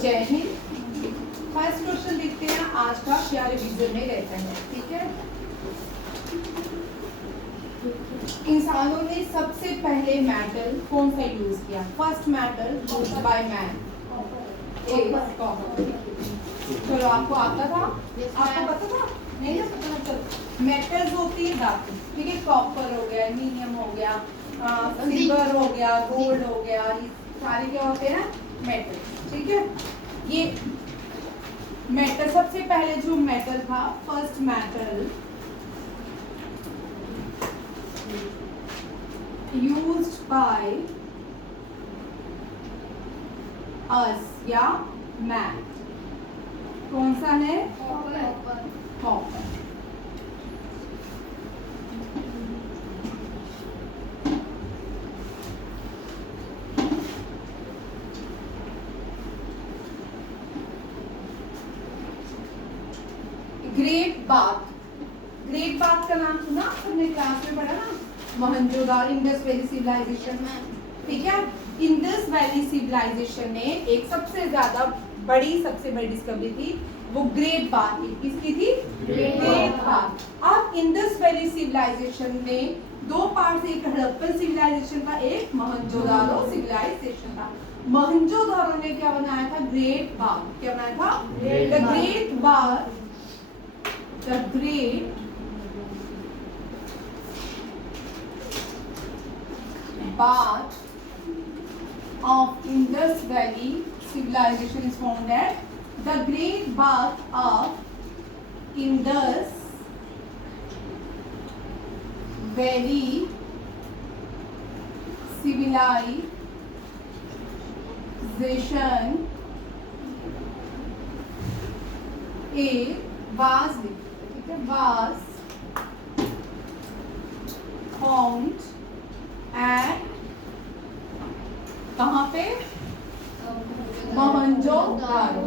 जय Hind. First question देखते हैं आज का क्या रिवीजन में रहता है। ठीक है, इंसानों ने सबसे पहले मेटल कौन सा यूज किया? First metal use by man is copper. चलो आपको आता था? आपको पता था? नहीं ना पता? चलो मेटल्स होती है धातु, ठीक है, कॉपर हो गया, एल्यूमिनियम हो गया, सिल्वर हो गया, गोल्ड हो गया, ये सारे क्या होते हैं? मेटल। ठीक है, ये मेटल सबसे पहले जो मेटल था, first metal used by us या man, कौन सा है? Copper. Great bath, great bath का नाम सुना हमने क्लास में पढ़ा ना, मोहनजोदारो, इंडस वैली सिविलाइजेशन में। ठीक है, इंडस वैली सिविलाइजेशन ने एक सबसे बड़ी डिस्कवरी थी, वो ग्रेट बाथ थी। किसकी थी? Great bath. अब इंडस वैली सिविलाइजेशन में दो पार्ट, एक हड़प्पन सिविलाइजेशन था, एक मोहनजोदारो सिविलाइजेशन था। मोहनजोदारो ने क्या बनाया था? Great bath. क्या बनाया था? The great bath, the great bath of Indus Valley civilization is found at the Great Bath of Indus Valley civilization was found at कहाँ पे? मोहनजोदारो।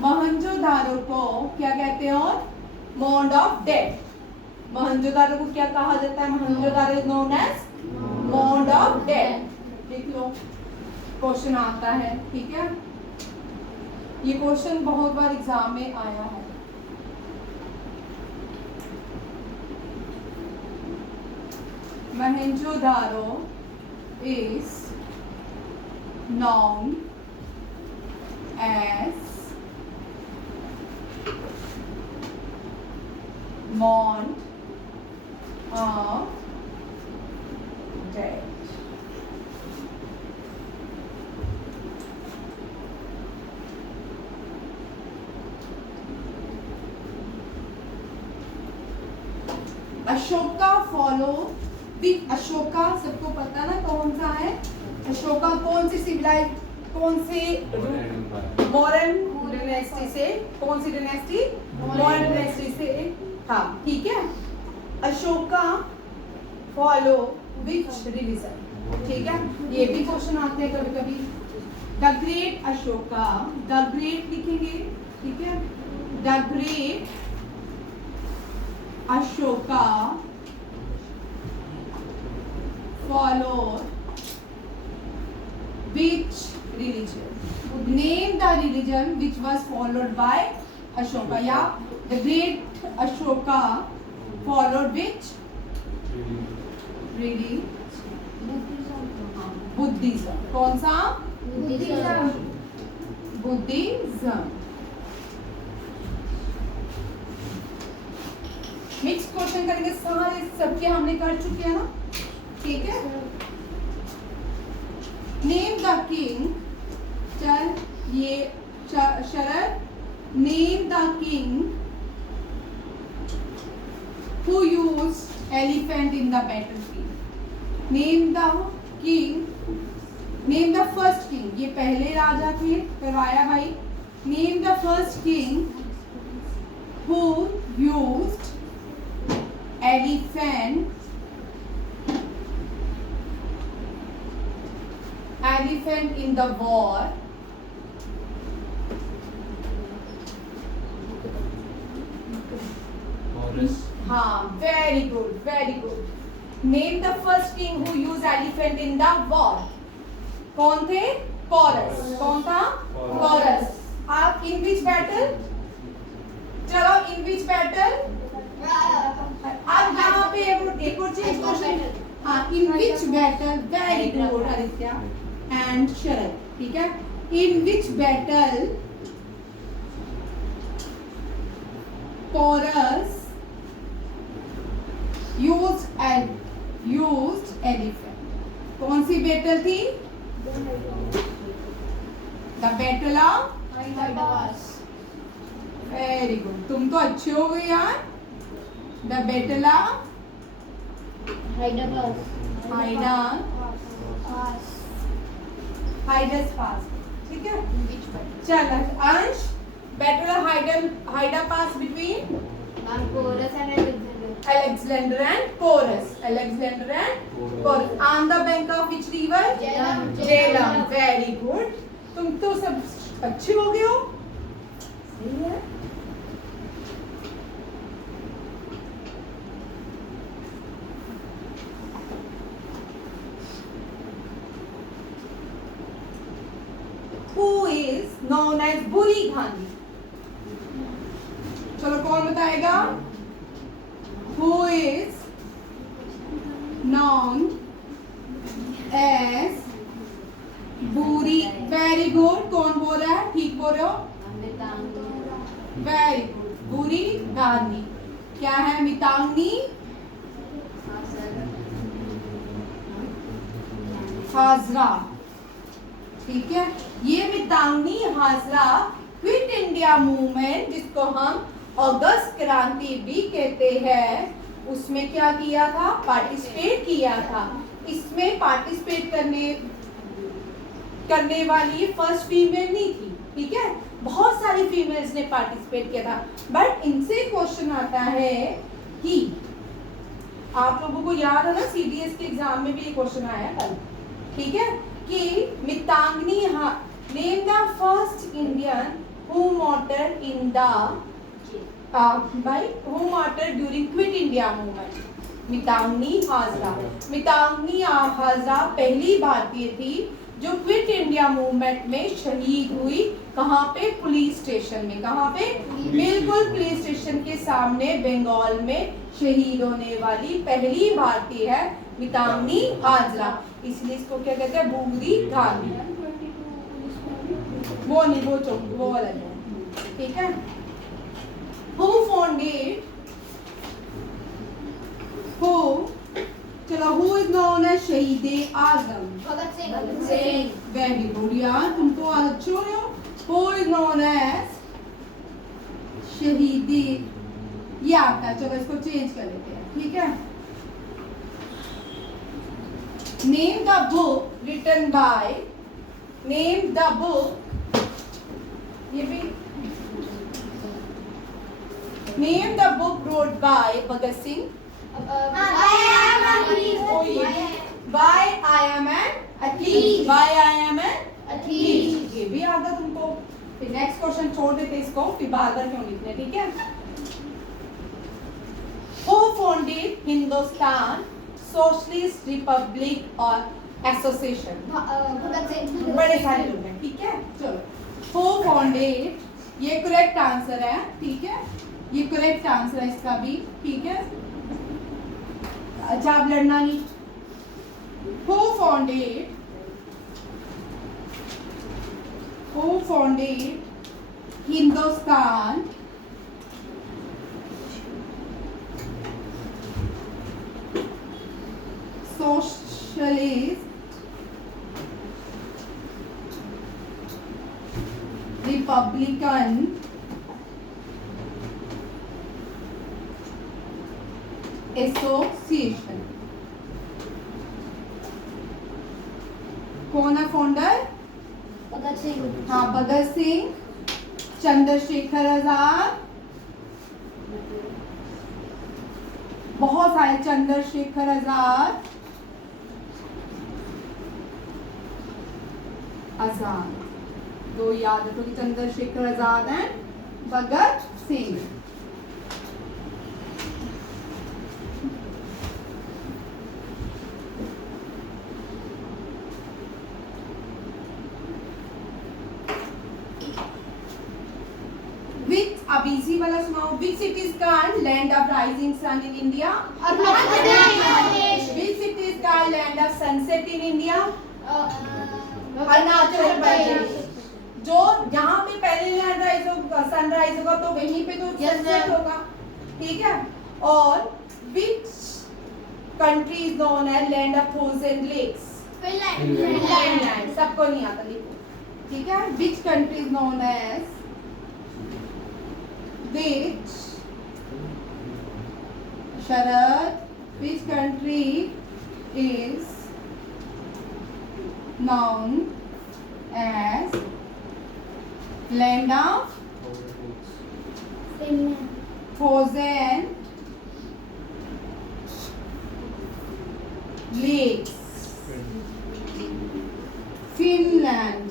मोहनजोदारो को क्या कहते हैं? और मोंड ऑफ डेथ। मोहनजोदारो को क्या कहा जाता है? Mohenjodaro is known as mound of death. लिख लो, क्वेश्चन आता है। ठीक है, ये क्वेश्चन बहुत बार एग्जाम में आया है। Mohenjo-daro is known as Mound of Death. Ashoka follow which? Ashoka सबको पता ना कौन सा है? अशोका कौन सी मॉडर्न डायनेस्टी से, कौन सी डायनेस्टी? मॉडर्न डायनेस्टी से था। ठीक है, अशोका फॉलो विच रिलीजन? ठीक है, ये भी क्वेश्चन आते हैं कभी कभी। The great Ashoka, the great लिखेंगे। ठीक है, the great Ashoka followed which religion? Name the religion which was followed by Ashoka. Yeah, the great Ashoka followed which religion? Buddhism. कौन सा? Buddhism. मिक्स क्वेश्चन करेंगे, सारे सबके हमने कर चुके हैं ना। ठीक है, नेम द किंग, चल ये Sharad, name the king who used elephant in the battlefield. Name the king, name the first king, ये पहले राजा थे, करवाया भाई। Name the first king who used elephant in the war. हाँ, very good, very good. Name the first king who used elephant in the war. कौन थे? Porous. कौन था? पोरस। आप इन विच बैटल, चलो इन विच बैटल, अब यहाँ पे एक और चीज क्वेश्चन, हाँ in which battle, very good Aditya and Sharad, ठीक है, in which battle Porus used elephant, कौन सी बैटल थी? The battle of Hydaspes. Very good, तुम तो अच्छे हो गए यार। The battle of Hydaspes. Hydaspes, ठीक है। चल Ansh, battle of Hydaspes between Porus and Alexander and Porus. Alexander and Porus. On the bank of which river? Jhelum. Jhelum. Very good. तुम तो सब अच्छे हो गए हो। सही है। Who is known as बुरी गांधी? चलो कौन बताएगा? Who is known as बुरी, वेरी गुड, कौन बोल रहा है? ठीक बोल रहे हो, वेरी गुड, बुरी गांधी। क्या है? मितांगनी हाजरा, ठीक है। ये मितांगनी हाजरा क्विट इंडिया मूवमेंट, जिसको हम अगस्त क्रांति भी कहते हैं, उसमें क्या किया था? पार्टिसिपेट किया था। इसमें पार्टिसिपेट करने वाली फर्स्ट फीमेल नहीं थी, ठीक है, बहुत सारी फीमेल्स ने पार्टिसिपेट किया था। बट इनसे क्वेश्चन आता है कि आप लोगों को याद है ना, सीडीएस के एग्जाम में भी ये क्वेश्चन आया कल, ठीक है, कि Matangini name the first Indian who martyred in the who martyred during Quit India movement. Matangini Hazra. Matangini Hazra पहली भारतीय थी जो क्विट इंडिया मूवमेंट में शहीद हुई। कहाँ पे? पुलिस स्टेशन में। कहाँ पे? बिल्कुल पुलिस स्टेशन के सामने, बंगाल में शहीद होने वाली पहली भारतीय है मितांगनी हाजरा, इसलिए इसको क्या कहते हैं? बुरी गांधी। वो नहीं, वो अलग है, ठीक है। Who founded? चलो, who is known as शहीदे आजम? भगत सिंह। वेरी गुड यार, तुम तो अच्छे हो रहे हो। Who is known as शहीदे, ये आता है, चलो इसको चेंज कर लेते हैं, ठीक है। Name the book written by, name the book, ये भी, name the book wrote by Bhagat Singh. Why I am an athlete. Why I am an athlete. ये भी आता तुमको। फिर नेक्स्ट क्वेश्चन छोड़ देते इसको, फिर बार बार क्यों लिखने, ठीक है। Who founded Hindustan Socialist Republic or Association? Bhagat Singh. बड़े सारे लोग हैं, ठीक है। चलो, Who founded, ये करेक्ट आंसर है, ठीक है, ये करेक्ट आंसर है इसका भी, ठीक है। अच्छा, आप लड़ना नहीं। Who founded Hindustan Socialist Republican association? कौन है फाउंडर? भगत सिंह। हाँ, भगत सिंह, चंद्रशेखर आजाद, बहुत सारे, चंद्रशेखर आजाद, दो याद है तो कि चंद्रशेखर आजाद है, भगत सिंह। अब इजी वाला सुनाओ. Which city is called land of rising sun in India? Arunachal Pradesh. Which city is called land of sunset in India? Arunachal Pradesh. जो जहाँ पे पहले सनराइज होगा तो वहीं पे तो सनसेट होगा. ठीक है. और which country is known as land of thousand lakes? Finland. सबको नहीं आता लिखो. ठीक है. Which country is known as which Sharad, which country is known as land of thousand lakes? Finland.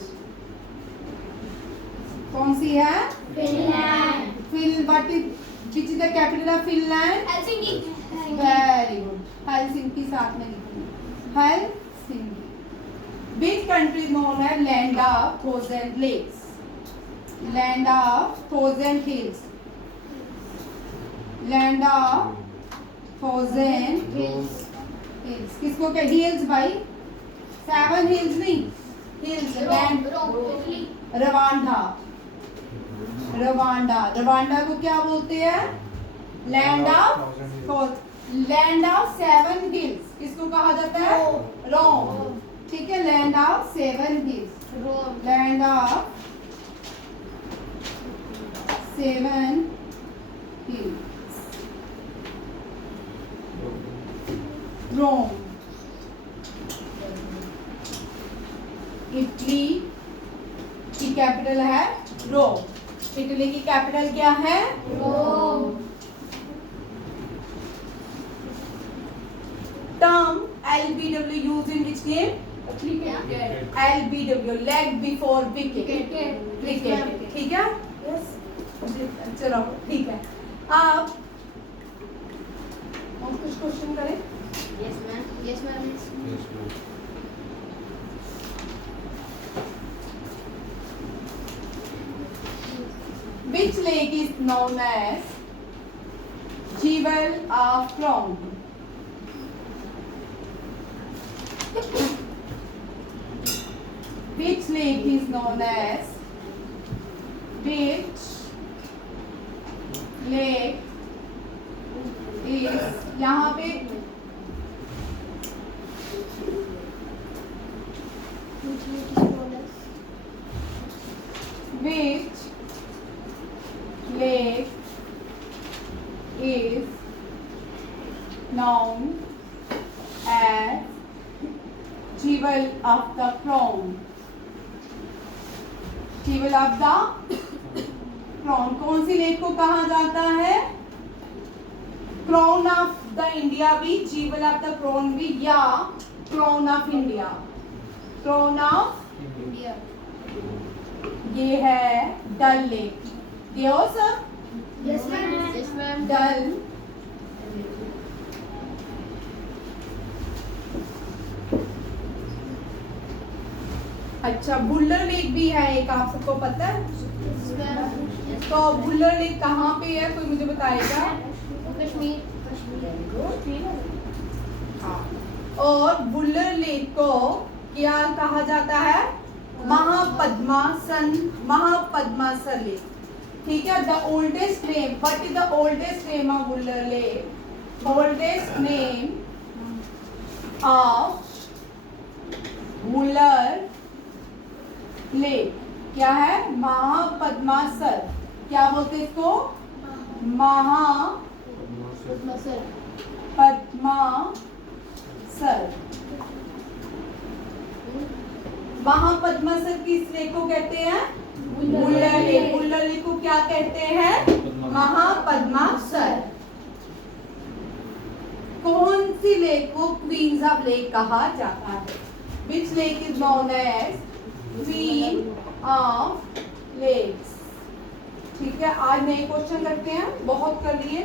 कौन सी है? Finland. What is which is the capital of Finland? Helsinki. Very good. Helsinki साथ में लिखूंगी. Helsinki. Which country is known as land of thousand lakes? Land of thousand hills. Land of thousand hills. किसको क्या hills भाई? 7 hills नहीं. Hills. Land. Rwanda. Rwanda. Rwanda को क्या बोलते हैं? Land of 7 hills. किसको कहा जाता है? रोम. ठीक है. Land of 7 hills. Land of 7 hills. Rome. Italy की कैपिटल है रोम. इटली की कैपिटल क्या है? Rome. Term LBW used in which game? LBW, leg before wicket. Cricket. ठीक है. चलो ठीक है. अब और कुछ क्वेश्चन करें. Yes ma'am. Yes ma'am. Which lake is known as Jewel of Crown? Which lake is known as which lake is यहाँ पे which lake is known as Jewel of the Crown? Jewel of the Crown. कौन सी lake को कहा जाता है? Crown of the India भी, Jewel of the Crown भी, या Crown of India? Crown of India. ये है डल लेक. ये हो sir? Yes ma'am. Yes ma'am. Dal अच्छा. बुल्लर लेक भी है एक, आप सबको पता है? Yes ma'am. तो बुल्लर लेक कहाँ पे है? कोई मुझे बताएगा? कश्मीर. हाँ. और बुल्लर लेक को क्या कहा जाता है? महापद्मासन. महापद्मासन लेक. ठीक है. The oldest name. What is the oldest name of Wular lake? Oldest name of Wular lake क्या है? महापद्मासर. क्या बोलते हैं इसको? मसर. पद्मासर. महापद्मासर किस लेक को कहते हैं? बुल्लर लेक. बुल्लर लेक को क्या कहते हैं? महापद्मासर. कौन सी लेक को क्वींस ऑफ लेक कहा जाता है? Which lake is known as queen of lakes? ठीक है. आज नए क्वेश्चन करते हैं. बहुत कर लिए.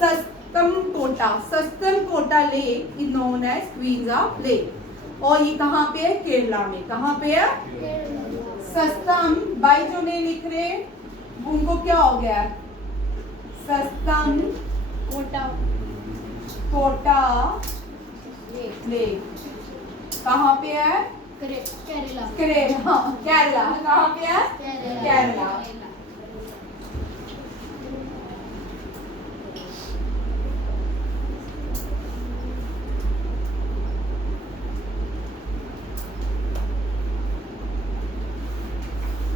Sasthamcotta lake is known as queens of lake. और ये कहाँ पे है? केरला में. कहाँ पे है? सस्तम. बाई जो नहीं लिख रहे उनको क्या हो गया? सस्तम कोटा कोटा लेक कहाँ पे है? केरला केरला। केरला कहाँ पे है? Kerala.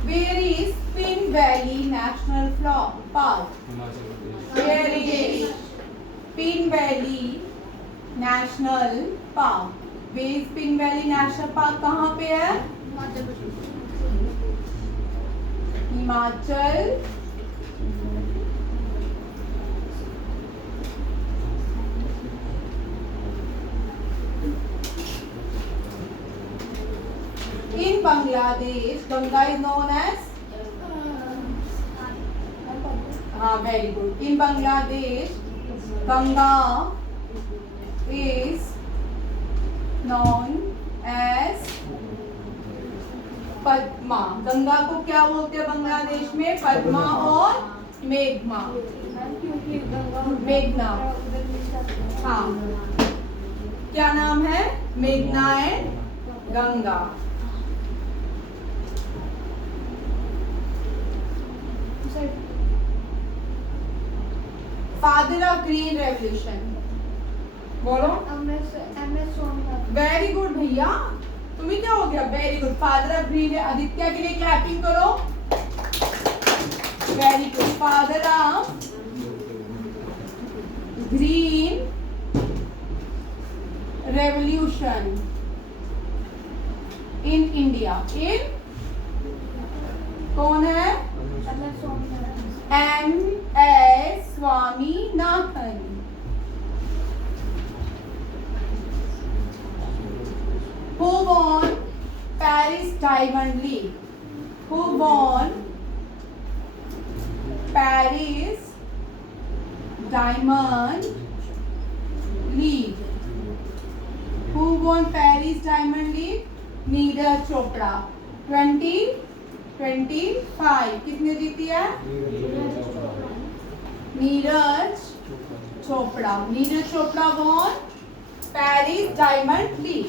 Where is Spin Valley National Park? Where is Spin Valley National Park? Where is Spin Valley National Park? कहाँ पे है? Himachal in Bangladesh. Ganga is known as very good. In Bangladesh, Ganga is known as Padma. Ganga को क्या बोलते हैं बांग्लादेश में? पद्मा और मेघना। मेघना, हाँ, क्या नाम है? मेघना and Ganga. Father of green revolution बोलो। वेरी गुड भैया, तुम्हें क्या हो गया? Very good. Father of green, Aditya के लिए क्लैपिंग करो। Very good. Father of green revolution in India. इन कौन है? M.S. Swaminathan. Who won Paris Diamond League? Who won Paris Diamond League? Who won Paris Diamond League? Neeraj Chopra. 2025 किसने जीती है? Neeraj Chopra. Neeraj Chopra won Paris diamond league.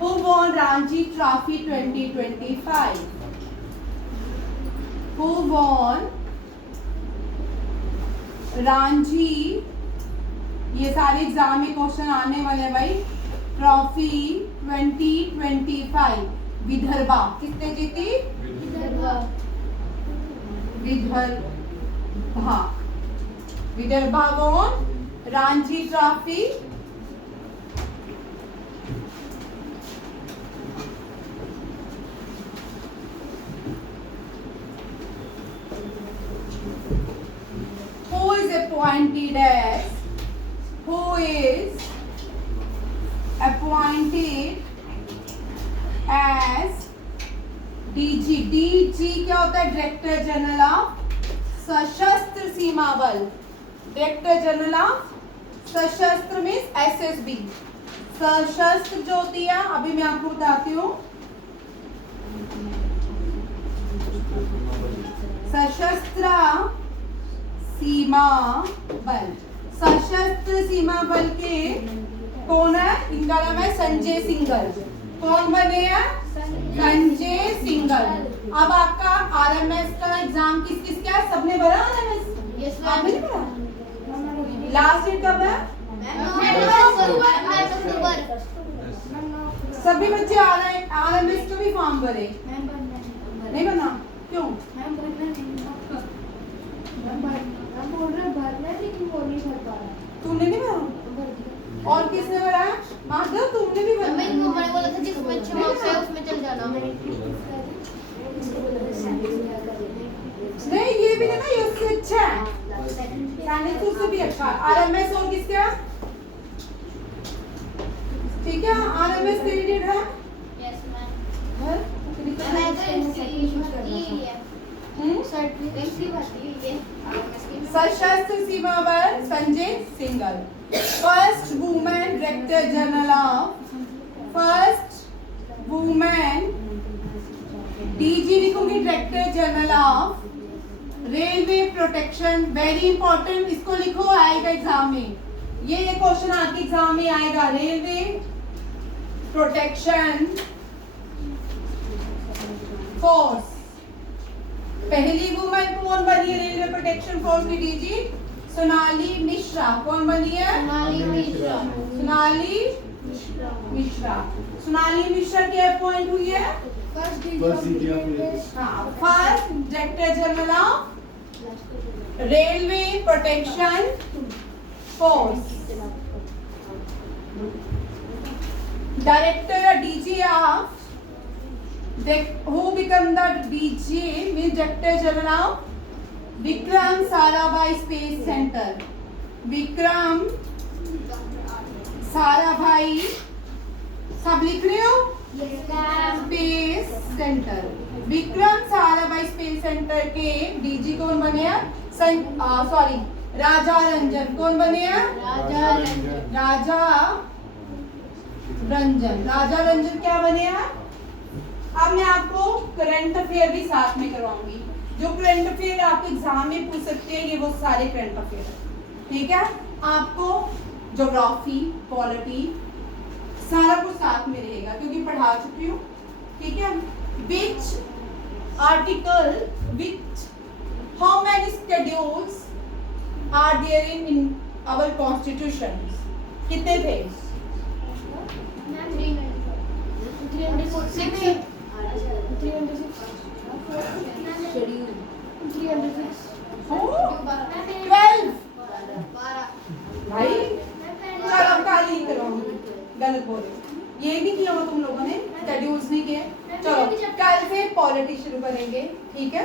Who won Ranji Trophy 2025? Who won Ranji? ये सारे exam में question आने वाले हैं भाई। ट्रॉफी 2025 विदर्भा किसने जीती? Vidarbha won Ranji trophy. Who is appointed as DG? DG क्या होता है? डायरेक्टर जनरल ऑफ सशस्त्र सीमा बल। डायरेक्टर जनरल ऑफ सशस्त्र मीन्स SSB। सशस्त्र जो होती है, अभी मैं आपको बताती हूँ। सशस्त्र सीमा बल। सशस्त्र सीमा बल के कौन है? इनका नाम है संजय सिंघल। कौन बने हैं? संजय सिंघल। अब आपका RMS का एग्जाम किस किस का है? सबने भरा RMS? आपने नहीं भरा? लास्ट डेट कब है? सभी बच्चे RMS का भी फॉर्म भरे? नहीं बना? क्यों? तुमने नहीं भरा? और किसने भरा? माधव तुमने भी भरा? मैंने बोला था जिसमें अच्छे मार्क्स है उसमें चल जाना। नहीं, ये भी ना, ये उससे अच्छा है। साइंस उससे भी अच्छा। RMS और किसका? ठीक है, RMS क्रेडिट है। Yes ma'am. है? Sashastra Seema Bal Sanjay Singhal. First women director general of DG लिखूंगी, director general of railway protection. Very important, इसको लिखो, आएगा एग्जाम में। ये क्वेश्चन आपके एग्जाम में आएगा। रेलवे प्रोटेक्शन फोर्स, पहली वुमन कौन बनी है रेलवे प्रोटेक्शन फोर्स की डीजी? सोनाली मिश्रा। कौन बनी है? सोनाली मिश्रा। सोनाली मिश्रा। सोनाली मिश्रा क्या अपॉइंट हुई है? फर्स्ट हाँ, first director general of railway protection force. Director DG of, who become the DG means Director General of Vikram Sarabhai space centre. Vikram Sarabhai, सब लिख रहे हो? Space centre. Vikram Sarabhai space centre के डीजी कौन बने हैं? सॉरी, राजा रंजन। कौन बने हैं? राजा रंजन। राजा रंजन। राजा रंजन क्या बने हैं? अब मैं आपको करंट अफेयर भी साथ में करवाऊंगी। जो करंट अफेयर आपके एग्जाम में पूछ सकते हैं, ये वो सारे करंट अफेयर है। ठीक है, आपको ज्योग्राफी, पॉलिटी सारा कुछ साथ में रहेगा क्योंकि पढ़ा चुकी हूँ। ठीक है, which article, which how many schedules are there in our constitution? कितने थे? भाई चलो कल ही कराऊंगी। गलत बोल रहे, ये नहीं किया हुआ तुम लोगों ने, शेड्यूल्स नहीं किए। चलो कल से पॉलिटी शुरू करेंगे। ठीक है,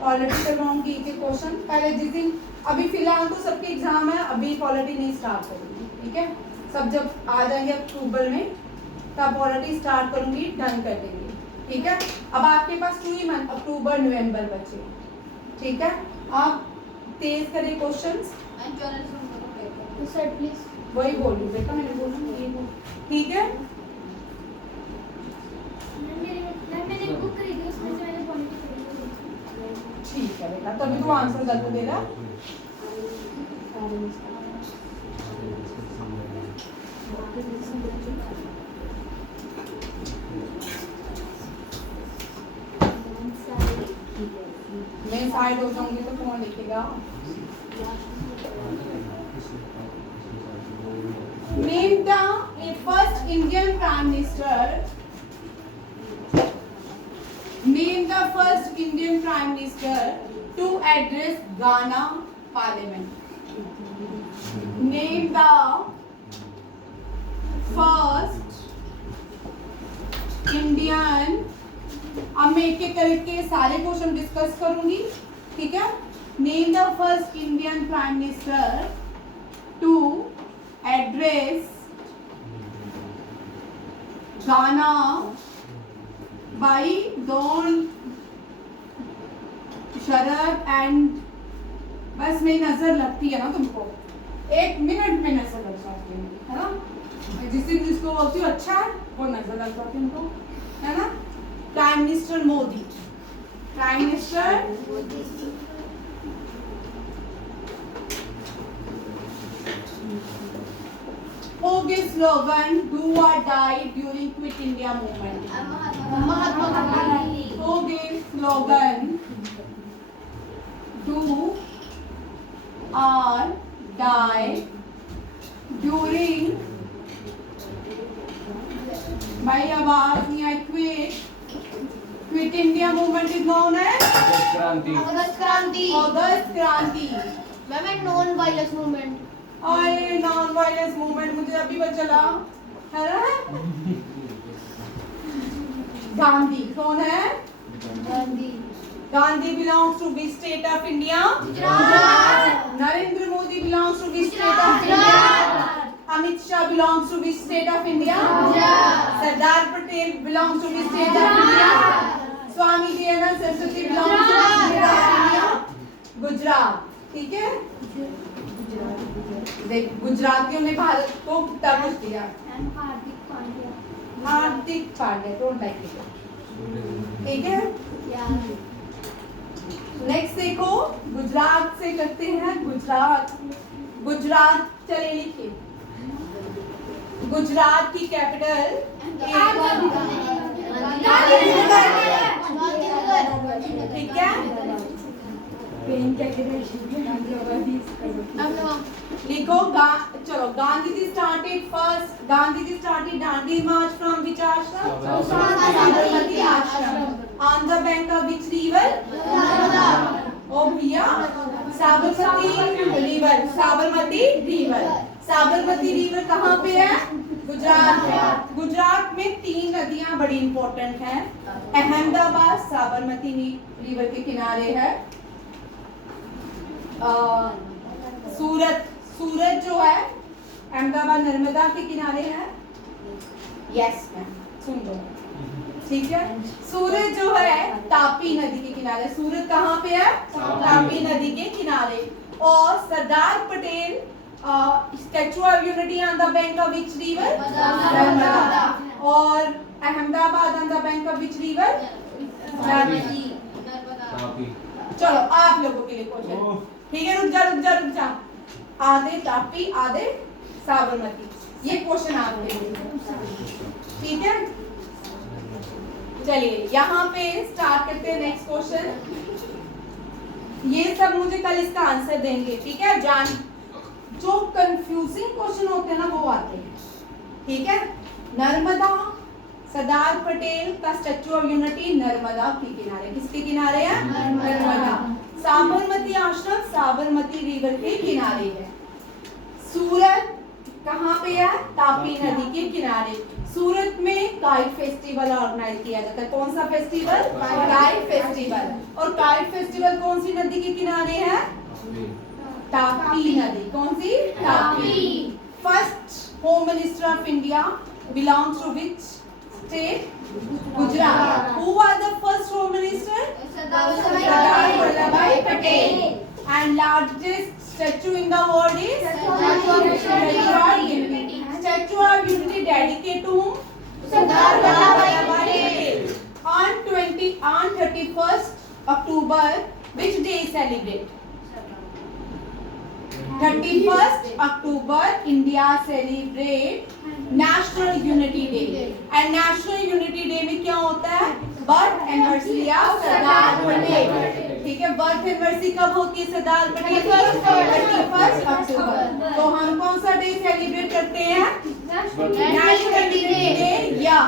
पॉलिटी करवाऊंगी एक क्वेश्चन पहले। जिस दिन, अभी फिलहाल तो सबके एग्जाम है, अभी पॉलिटी नहीं स्टार्ट करूंगी। ठीक है, सब जब आ जाएंगे अक्टूबर में तब पॉलिटी स्टार्ट करूंगी, डन कर देंगे। ठीक है, अब आपके पास 2 ही मंथ, अक्टूबर नवंबर बचे। ठीक है, आप तेज करें क्वेश्चंस। Sir please. वही बोल रही बेटा, मैंने बोला ये बोल। ठीक है, मैंने बुक खरीदी, उसमें से मैंने पॉलिटी खरीदी। ठीक है बेटा, तभी तो आंसर गलत दे रहा। मैं साइड हो जाऊंगी तो कौन लिखेगा? Name the first Indian Prime Minister. Name the first Indian Prime Minister to address Ghana Parliament. Name the first Indian, अब मैं एक एक करके सारे क्वेश्चन डिस्कस करूंगी। ठीक है, name the first Indian prime minister to address Ghana by don't shared and, बस मेरी नजर लगती है ना तुमको, 1 मिनट में नजर लग जाती है ना? जिस दिन जिसको बोलती हूँ अच्छा है वो नजर लग जाती है उनको, है ना? Prime minister Modi. Prime minister who gave slogan do or die during Quit India movement? Mahatma Gandhi. Who gave slogan do or die during, भाई आवाज नहीं आई, quit India movement is known as August Kranti. August Kranti. Ma'am and non violence movement. आए non violence movement मुझे अभी पता चला है ना? गांधी कौन है? Gandhi. Gandhi belongs to which state of India? Gujarat. Narendra Modi belongs to which state of India? Gujarat. Amit Shah belongs to which state of India? Gujarat. Sardar Patel belongs to which state of India? Swami Dayanand Saraswati belongs to which state of India? Gujarat. ठीक है, देख गुजरातियों ने भारत को कितना कुछ दिया। Hardik Pandya. Hardik Pandya, don't like it. ठीक है। नेक्स्ट देखो, गुजरात से करते हैं। गुजरात, गुजरात चलिए लिखिए। गुजरात की कैपिटल ठीक है। लिखो चलो, Gandhi ji started first, Gandhi ji started Dandi march from which ashram? Sabarmati ashram. On the bank of which river? ओ भैया, Sabarmati river, Sabarmati river. Sabarmati river कहाँ पे है? गुजरात में। गुजरात में 3 नदियां बड़ी इंपॉर्टेंट हैं। अहमदाबाद साबरमती रिवर के किनारे है। सूरत, सूरत जो है अहमदाबाद नर्मदा के किनारे है। यस मैम, सुन लो, ठीक है। सूरत जो है तापी नदी के किनारे। सूरत कहाँ पे है? तापी नदी के किनारे। और Sardar Patel statue of unity on the bank of which river? Narmada. और Ahmedabad on the bank of which river? चलो आप लोगों के लिए क्वेश्चन, ठीक है। रुक जा रुक जा रुक जा। आधे तापी आधे साबरमती, ये क्वेश्चन आपके लिए, ठीक है। चलिए यहाँ पे स्टार्ट करते हैं नेक्स्ट क्वेश्चन। ये सब मुझे कल इसका आंसर देंगे, ठीक है। जान, जो कंफ्यूजिंग क्वेश्चन होते हैं ना वो आते हैं, ठीक है। नर्मदा, सरदार पटेल का स्टैचू ऑफ यूनिटी नर्मदा के किनारे, किसके किनारे है? नर्मदा। साबरमती आश्रम साबरमती रिवर के किनारे है। सूरत कहाँ पे है? तापी नदी के किनारे। सूरत में काइट फेस्टिवल ऑर्गेनाइज किया जाता है। कौन सा फेस्टिवल? Kite festival. और काइट फेस्टिवल कौन सी नदी के किनारे है? तापी नदी। कौन सी? Tapi. First home minister of India belongs to which state? Gujarat. Who was the first home minister? Sardar Vallabhbhai Patel. And largest statue in the world is Statue of Unity. Statue of Unity dedicated to whom? Sardar Vallabhbhai Patel. On 31st October, which day is celebrated? 31st October, India celebrate National Unity Day. And National Unity Day में क्या होता है? Birth anniversary of Sardar Patel, ठीक है। Birth anniversary कब होती है Sardar Patel? 31st अक्टूबर। तो हम कौन सा डे सेलिब्रेट करते हैं? नेशनल यूनिटी डे या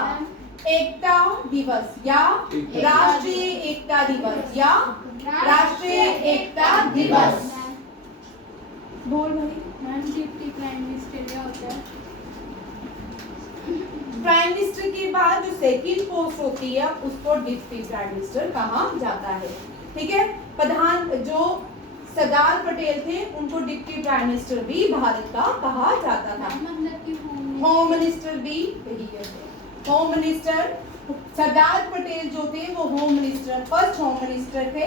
एकता दिवस या राष्ट्रीय एकता दिवस या राष्ट्रीय एकता दिवस। बोल भाई। डिप्टी प्राइम मिनिस्टर क्या होता है? प्राइम मिनिस्टर के बाद जो सेकंड पोस्ट होती है उसको डिप्टी प्राइम मिनिस्टर कहा जाता है, ठीक है। प्रधान जो सरदार पटेल थे उनको डिप्टी प्राइम मिनिस्टर भी भारत का कहा जाता था। होम मिनिस्टर भी यही कहते। होम मिनिस्टर, सरदार पटेल जो थे वो home minister, first home minister थे।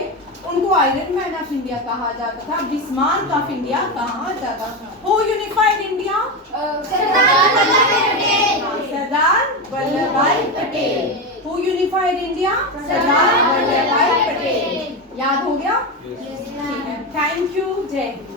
उनको आयरन मैन ऑफ इंडिया कहा जाता था, बिस्मार्क ऑफ इंडिया कहा जाता था। Who unified India? Sardar Vallabhbhai Patel. Who unified India? Sardar Vallabhbhai Patel. याद हो गया? ठीक है, थैंक यू, जय हिंद।